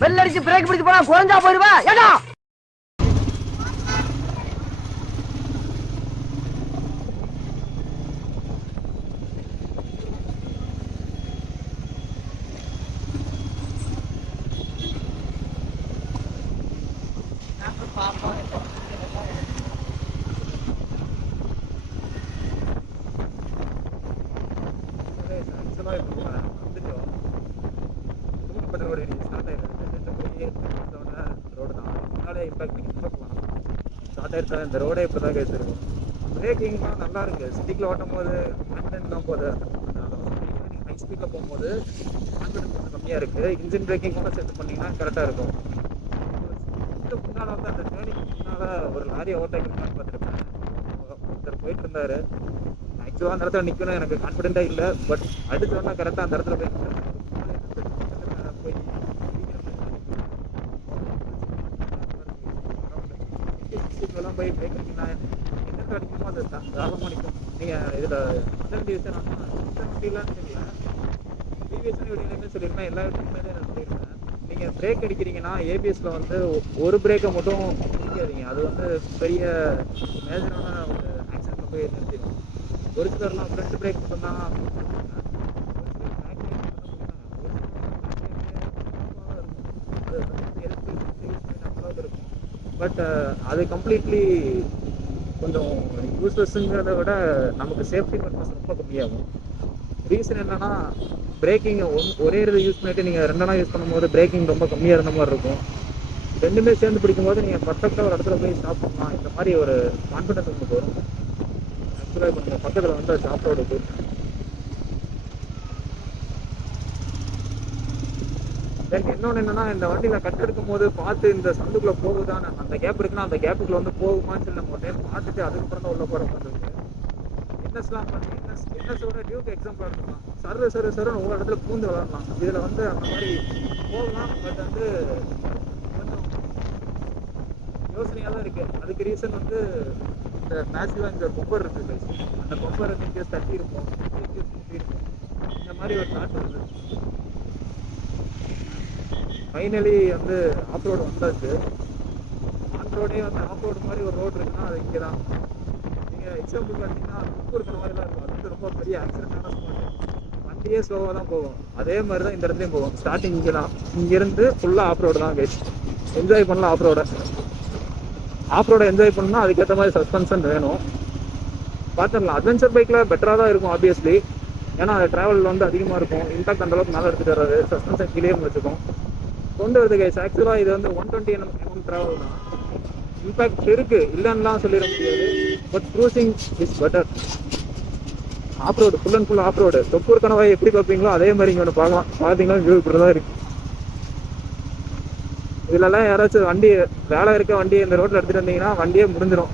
Bell அடிச்சு break பிடிச்சு போனா குறைஞ்சா போயிருவேன். ஏடா இந்த ரோடே இப்பதான் கேட்டிருக்கும். பிரேக்கிங்லாம் நல்லா இருக்கு. சிட்டிக்குள்ள ஓட்டும் போது கான்ஃபிடென்ட் தான் போகுது. ஹை ஸ்பீட்ல போகும்போது கான்ஃபிடன்ஸ் கொஞ்சம் கம்மியா இருக்கு. இன்ஜின் பிரேக்கிங் கூட சேர்த்து பண்ணீங்கன்னா கரெக்டா இருக்கும். முன்னால வந்து அந்த டேர்னிங் முன்னால ஒரு லாரியை ஓட்டாக்கிருக்கான்னு பார்த்துருப்பேன். ஒருத்தர் போயிட்டு இருந்தாரு. ஆக்சுவலாக அந்த இடத்துல நிற்கணும் எனக்கு கான்ஃபிடென்ட்டா இல்லை. பட் அடுத்தவொன்னா கரெக்டாக அந்த இடத்துல போய் போய் பிரேக் அடிக்கணும்னா எங்கே அடிக்கணுமோ அது தாராளமாக நிற்கும். நீங்கள் இதில் வண்டிலான்னு தெரியல, ப்ரீவியஸான வீடியோலையுமே சொல்லியிருப்பேன், எல்லா வீட்லையுமே நான் சொல்லியிருப்பேன். நீங்கள் பிரேக் அடிக்கிறீங்கன்னா ஏபிஎஸ்ல வந்து ஒரு பிரேக்கை மட்டும் பிடிக்காதீங்க. அது வந்து பெரிய மேஜரான ஒரு ஆக்சிடென்ட்ல போய் நிறுத்திடும். ஒரு சிலர்லாம் ஃப்ரண்ட் பிரேக் மட்டும்தான் இருக்கும். பட் அது கம்ப்ளீட்லி கொஞ்சம் யூஸ்லெஸ்ஸுங்கிறத விட நமக்கு சேஃப்டி பர்பஸ் ரொம்ப கம்மியாகும். ரீசன் என்னன்னா பிரேக்கிங் ஒரே இதை யூஸ் பண்ணிட்டு நீங்கள் ரெண்டனா யூஸ் பண்ணும்போது பிரேக்கிங் ரொம்ப கம்மியாக இருந்த மாதிரி இருக்கும். ரெண்டுமே சேர்ந்து பிடிக்கும்போது நீங்கள் பர்ஃபெக்டாக ஒரு இடத்துல போய் ஸ்டாப் பண்ணலாம். இந்த மாதிரி ஒரு கான்ஃபிடன்ஸ் உங்களுக்கு வரும். ஆக்சுவலாக இப்போ நீங்கள் பக்கத்தில் வந்து ஷாப் ரோடு இருக்கு. தென் இன்னொன்று என்னன்னா இந்த வண்டியில் கட் எடுக்கும் போது பார்த்து இந்த சந்துக்குள்ளே போகுதான்னு அந்த கேப் இருக்குன்னா அந்த கேப்புக்குள்ள வந்து போகுமான்னு சொல்லி நம்ம ஒரு டைம் பார்த்துட்டு அதுக்கப்புறம் தான் உள்ள போகிற மாதிரி இருக்கு. என்எஸ்லாம் பண்ணி என்எஸோட டியூக் எக்ஸாம்பிள் எடுத்துக்கலாம். சர்ன்னு ஒவ்வொரு இடத்துல பூந்து விளாடலாம். இதில் வந்து அந்த மாதிரி போகலாம். பட் வந்து கொஞ்சம் யோசனையாக தான் இருக்குது. அதுக்கு ரீசன் வந்து இந்த மேசிவாக இந்த கொப்பர் இருக்குது. அந்த கொப்பர் இன்கேஸ் தட்டி இருக்கும், இந்த மாதிரி ஒரு தாட் வருது. ஃபைனலி வந்து ஆஃப் ரோடு வந்தாச்சு. ஆன் ரோடே வந்து ஆஃப் ரோடு மாதிரி ஒரு ரோடு இருக்குன்னா அது இங்கே தான். நீங்கள் எக்ஸாம்பிள் பார்த்தீங்கன்னா புக்கு இருக்கிற மாதிரிலாம் இருக்கும். அது வந்து ரொம்ப பெரிய ஆக்சிடென்டான ஸ்பாட். வண்டியே ஸ்லோவாக தான் போகும். அதே மாதிரி தான் இந்த இடத்துலையும் போகும். ஸ்டார்டிங் இங்கே தான். இங்கேருந்து ஃபுல்லாக ஆஃப் ரோடு தான் கைஸ். என்ஜாய் பண்ணலாம் ஆஃப் ரோடை. ஆஃப் ரோடை என்ஜாய் பண்ணால் அதுக்கேற்ற மாதிரி சஸ்பென்ஷன் வேணும். பார்த்துடலாம். அட்வென்ச்சர் பைக்கில் பெட்டராக தான் இருக்கும் ஆப்வியஸ்லி. ஏன்னா அது ட்ராவல் வந்து அதிகமாக இருக்கும். இம்பாக்ட் அந்தளவுக்கு மேலே எடுத்துகிட்டு வராது. சஸ்பென்ஷன் கீழே வச்சுக்கும் கொண்டு வருது கைஸ். ஆக்சுவலாக இது வந்து 120 mm ட்ராவல் தான். இம்பாக்ட் இருக்குது, இல்லைன்னுலாம் சொல்லிட முடியாது. But cruising is better. Off road full and full off road. Thoppur கணவாய் எப்படி பார்ப்பீங்களோ அதே மாதிரி இங்கே ஒன்று பார்க்கலாம். பார்த்தீங்கன்னா வியூ இப்படி தான் இருக்குது. இதுலலாம் யாராச்சும் வண்டி வேலை இருக்க வண்டியை இந்த ரோட்டில் எடுத்துகிட்டு வந்தீங்கன்னா வண்டியே முடிஞ்சிடும்.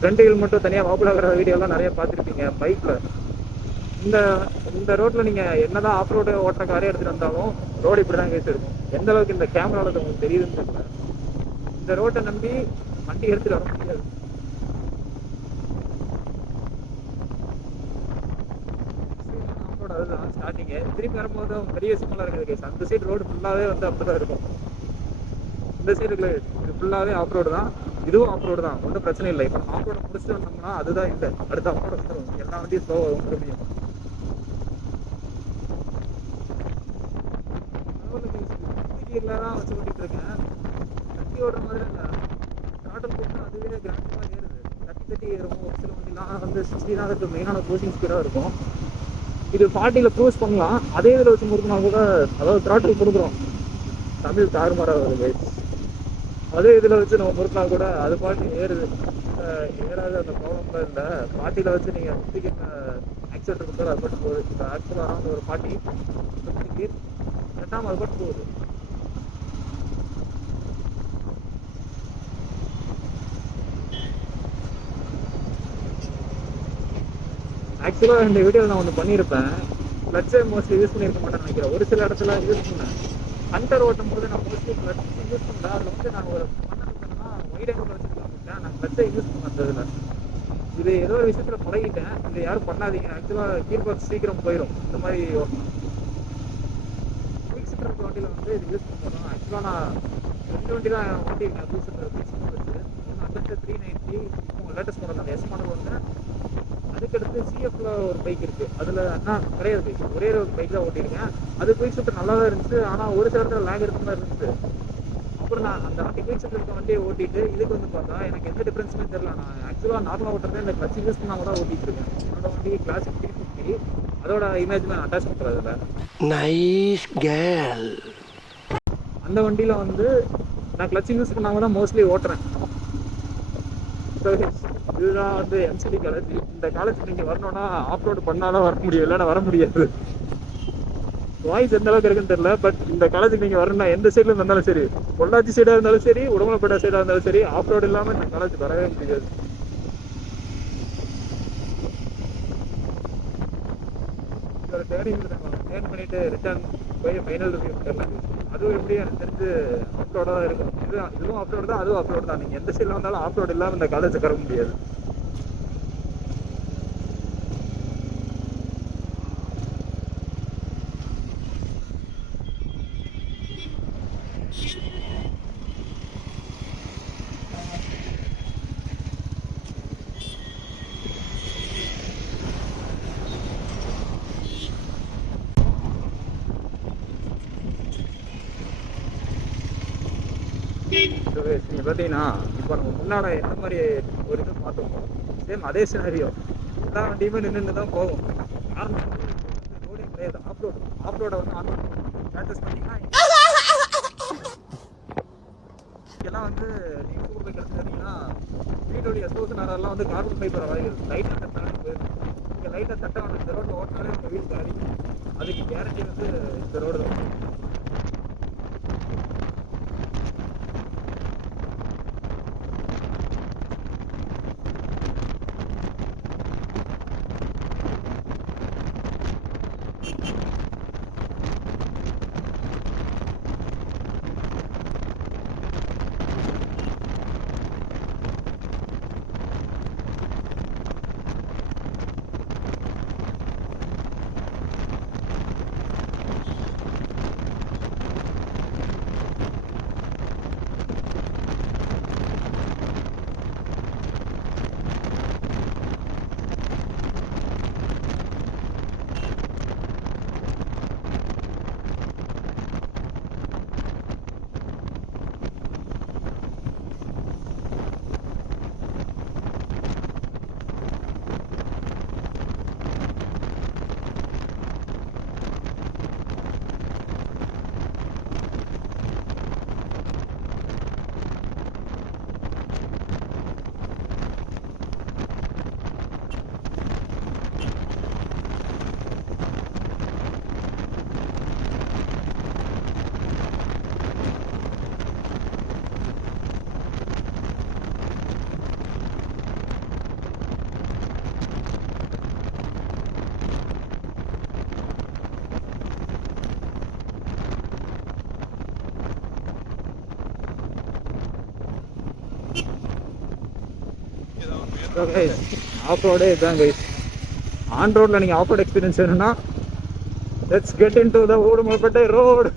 ஃப்ரண்ட் வீல் மட்டும் தனியாக வாப்பில் ஆகிற வீடியோலாம் நிறைய பார்த்துருப்பீங்க பைக்கில். இந்த ரோட்டில் நீங்கள் என்னதான் ஆஃப் ரோடு ஓட்டுற காரே எடுத்துகிட்டு வந்தாலும் ரோடு இப்படி தான் கேஸ் இருக்கும். எந்த அளவுக்கு இந்த கேமராவில் உங்களுக்கு தெரியுதுன்னு தெரியல. இந்த ரோட்டை நம்பி வண்டி எடுத்துகிட்டு வர முடியாது. ஆஃப் ரோடு அதுதான் ஸ்டார்டிங்கு. திரும்பி வரும்போது பெரிய சிம்மலாக இருக்குது கேஸ். அந்த சைடு ரோடு ஃபுல்லாகவே வந்து அப்படி தான் இருக்கும். இந்த சைடு இது ஃபுல்லாகவே ஆஃப் ரோடு தான். இதுவும் ஆஃப் ரோடு தான். ஒன்றும் பிரச்சனை இல்லை. இப்போ ஆஃப் ரோடு முடிச்சுட்டு வந்தோம்னா அதுதான் இல்லை. அடுத்த ஆஃப் ரோடு வந்துடும். எல்லா வண்டியும் ஸ்லோவாக முடியும். தான் வச்சு ஓட்டிட்டு இருக்கேன். தட்டி ஓடுற மாதிரி த்ராட்டில் போட்டு அதுவே கிராண்டமாக ஏறுது. தட்டி ஏறும். ஒரு சில வண்டிலாம் வந்து 60 தான் இருக்குது. மெயினான க்ரூசிங் ஸ்பீடாக இருக்கும். இது 40ல் க்ரூஸ் பண்ணலாம். அதே இதில் வச்சு முறுக்கினா கூட, அதாவது த்ராட்டில் கொடுக்குறோம். தமிழ் தாறுமாறாக வருது. அதே இதில் வச்சு நம்ம முறுக்கினா கூட அது பாட்டு ஏறுது. ஏறாது. அந்த ப்ராப்ளம்லாம் இல்லை. 40ல் வச்சு நீங்கள் 50 ஆக்சிடென்ட் கொடுத்தாலும் அது பாட்டு போகுது. இப்போ ஆக்சுவலாக ஒரு 40 எட்டாமல் அது பாட்டு போகுது. ஆக்சுவலாக இந்த வீடியோவில் நான் ஒன்று பண்ணியிருப்பேன். கிளட்சை மோஸ்ட்லி யூஸ் பண்ணியிருக்க மாட்டேன்னு நினைக்கிறேன். ஒரு சில இடத்துல யூஸ் பண்ணேன். ஹண்டர் ஓட்டும் போது நான் மோஸ்ட்லி கிளட்ச் யூஸ் பண்ணேன். அதில் வந்து நான் ஒரு பண்ணதுன்னா ஒயிட் ஆங்கிள் வச்சுருக்கேன். நான் கிளட்சை யூஸ் பண்ணேன். இதில் இது ஏதோ ஒரு விஷயத்தில் பழகிட்டேன். இது யாரும் பண்ணாதீங்க. ஆக்சுவலாக கீர் பாக்ஸ் சீக்கிரம் போயிடும். இந்த மாதிரி இருக்க வண்டியில் வந்து இது யூஸ் பண்ணுறோம். ஆக்சுவலாக நான் 2 வண்டி தான் ஓட்டிருக்கேன். பூசத்தில் வச்சு ஒன்று அட்வென்ச்சர் 390 இப்போ லேட்டஸ்ட் மாடல் அந்த எஸ் மாடல் ஒன்று. அதுக்கடுத்து சிஎஃப்ல ஒரு பைக் இருக்குது. அதில் கிடையாது பைக், ஒரே ஒரு பைக் தான் ஓட்டியிருக்கேன். அது குயிக் ஷூட்டர் நல்லா தான் இருந்துச்சு. ஆனால் ஒரு சில இடத்துல லேக் இருக்க மாதிரி இருந்துச்சு. அப்புறம் நான் அந்த வண்டி குயிக் ஷூட்டர் இருக்க வண்டியை ஓட்டிட்டு இதுக்கு வந்து பார்த்தா எனக்கு எந்த டிஃப்ரென்ஸுமே தெரியல. நான் ஆக்சுவலாக நார்மலாக ஓட்டுறது இந்த கிளச் யூஸ் பண்ணாமல் தான் ஓட்டிட்டு இருக்கேன். என்னோட வண்டி கிளாசிக் 350. அதோட இமேஜ் நான் அட்டாச் பண்ணுறது நைஸ் கேர்ள். அந்த வண்டியில் வந்து நான் கிளச் யூஸ் பண்ணாமல் தான் மோஸ்ட்லி ஓட்டுறேன். இதுதான் வந்து எம்சிடி காலேஜ். இந்த காலேஜ் நீங்கள் வரணும்னா ஆஃப்ரோடு பண்ணாலும் வர முடியும், இல்லைன்னா வர முடியாது. வாய்ஸ் எந்த அளவுக்கு இருக்குன்னு தெரியல. பட் இந்த காலேஜுக்கு நீங்கள் வரணும்னா எந்த சைடில் இருந்தாலும் சரி, பொள்ளாச்சி சைடாக இருந்தாலும் சரி, உடம்புலப்பேட்டை சைடாக இருந்தாலும் சரி, ஆஃப்ரோடு இல்லாமல் இந்த காலேஜ் வரவே முடியாது. டேர்ன் பண்ணிட்டு ரிட்டர்ன் போய் ஃபைனல் ரிவ்யூ பண்ணிடலாம். அதுவும் எப்படி எனக்கு தெரிஞ்சு ஆஃப்ரோடாக தான் இருக்கும். இதுவும் ஆஃப்ரோடு தான், அதுவும் ஆஃப்ரோடு தான். நீங்கள் எந்த சைடில் வந்தாலும் ஆஃப்ரோடு இல்லாமல் இந்த காலேஜை கர முடியாது. நீங்கள் பார்த்தீங்கன்னா இப்போ நம்ம முன்னாடி எந்த மாதிரி ஒரு இது பார்த்தோம், சேம் அதே சினாரியோ. எல்லா வண்டியுமே நின்று தான் போகும். காரணம் வந்து ரோடே கிடையாது. ஆஃப்ரோடை வந்து ஆன் பேச்சஸ் பார்த்தீங்கன்னா இங்கெல்லாம் வந்து நீங்கள் சூப்பர் பைக் எடுத்துக்கிட்டிங்கன்னா வீட்டோடைய எஸ்ஓஸ் நேரெல்லாம் வந்து கார்பன் ஃபைபர் வாங்கிடுது. லைட்டாக தட்டாலே போயிடும். இங்கே லைட்டாக தட்ட வந்து இந்த ரோட்டில் ஓட்டினாலே உங்கள் வீடு காரிக்கும். அதுக்கு கேரண்டி வந்து இந்த ரோடு தான். ஆஃப் ரோடே இதுதான் கைஸ். ஆன் ரோடில் நீங்கள் ஆஃப் ரோட் எக்ஸ்பீரியன்ஸ் வேணும்னா let's get in to the Udumalaipettai road.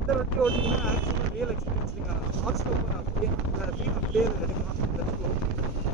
இந்த வண்டி ஓட்டிங்கன்னா ஆக்சுவலாக ரியல் எக்ஸ்பீரியன்ஸ் நீங்கள் ஹாட் ஸ்டோன் அப்படியே ஃபீல் அப்படியே எடுக்கலாம்.